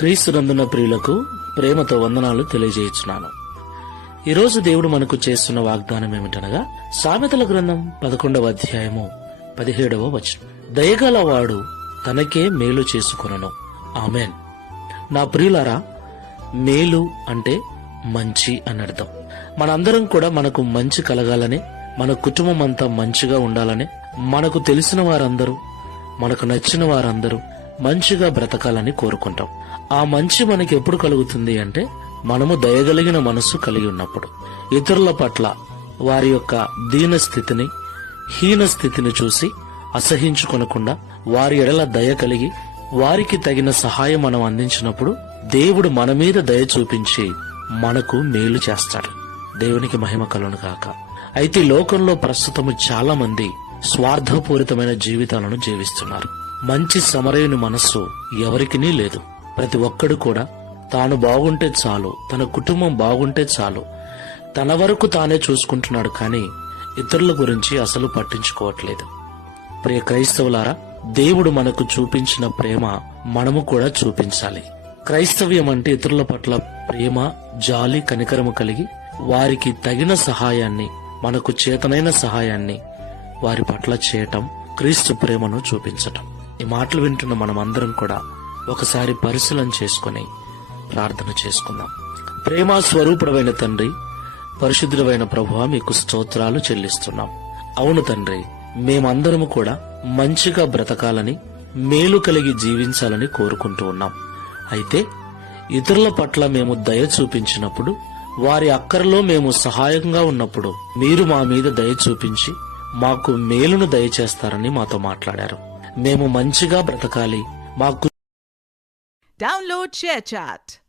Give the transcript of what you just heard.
క్రీస్తునందున ప్రియులకు ప్రేమతో వందనాలు తెలియజేయుచున్నాను. ఈరోజు దేవుడు మనకు చేస్తున్న వాగ్దానం ఏమిటనగా సామెతల గ్రంథం 11వ అధ్యాయము 17వ వచనం. దయగలవాడు తనకే మేలు చేసుకొనును. ఆమెన్. నా ప్రియులారా, మేలు అంటే మంచి అని అర్థం. మనందరం కూడా మనకు మంచి కలగాలని, మన కుటుంబం అంతా మంచిగా ఉండాలని, మనకు తెలిసిన వారందరూ, మనకు నచ్చిన వారందరూ మంచిగా బ్రతకాలని కోరుకుంటాం. ఆ మంచి మనకి ఎప్పుడు కలుగుతుంది అంటే మనము దయగలిగిన మనస్సు కలిగి ఉన్నప్పుడు. ఇతరుల పట్ల వారి యొక్క దీన స్థితిని, హీన స్థితిని చూసి అసహించుకొనకుండా వారి ఎడల దయ కలిగి వారికి తగిన సహాయం మనం అందించినప్పుడు దేవుడు మన మీద దయ చూపించి మనకు మేలు చేస్తాడు. దేవునికి మహిమ కలుగును గాక. అయితే లోకంలో ప్రస్తుతము చాలా మంది స్వార్థపూరితమైన జీవితాలను జీవిస్తున్నారు. మంచి సమరయుని మనస్సు ఎవరికినీ లేదు. ప్రతి ఒక్కడు కూడా తాను బాగుంటే చాలు, తన కుటుంబం బాగుంటే చాలు, తన వరకు తానే చూసుకుంటున్నాడు, కానీ ఇతరుల గురించి అసలు పట్టించుకోవట్లేదు. ప్రియ క్రైస్తవులారా, దేవుడు మనకు చూపించిన ప్రేమ మనము కూడా చూపించాలి. క్రైస్తవ్యం అంటే ఇతరుల పట్ల ప్రేమ, జాలి, కనికరము కలిగి వారికి తగిన సహాయాన్ని, మనకు చేతనైన సహాయాన్ని వారి పట్ల చేయటం, క్రీస్తు ప్రేమను చూపించటం. ఈ మాటలు వింటున్న మనమందరం కూడా ఒకసారి పరిశీలన చేసుకుని ప్రార్థన చేసుకుందాం. ప్రేమ స్వరూపుడమైన తండ్రి, పరిశుద్ధుడైన ప్రభువా, మీకు స్తోత్రాలు చెల్లిస్తున్నాం. అవును తండ్రి, మేమందరము కూడా మంచిగా బ్రతకాలని, మేలు కలిగి జీవించాలని కోరుకుంటూ ఉన్నాం. అయితే ఇతరుల పట్ల మేము దయ చూపించినప్పుడు, వారి అక్కరలో మేము సహాయంగా ఉన్నప్పుడు మీరు మా మీద దయ చూపించి మాకు మేలును దయచేస్తారని మాతో మాట్లాడారు. మేము మంచిగా బ్రతకాలి. మాకు Download ShareChat.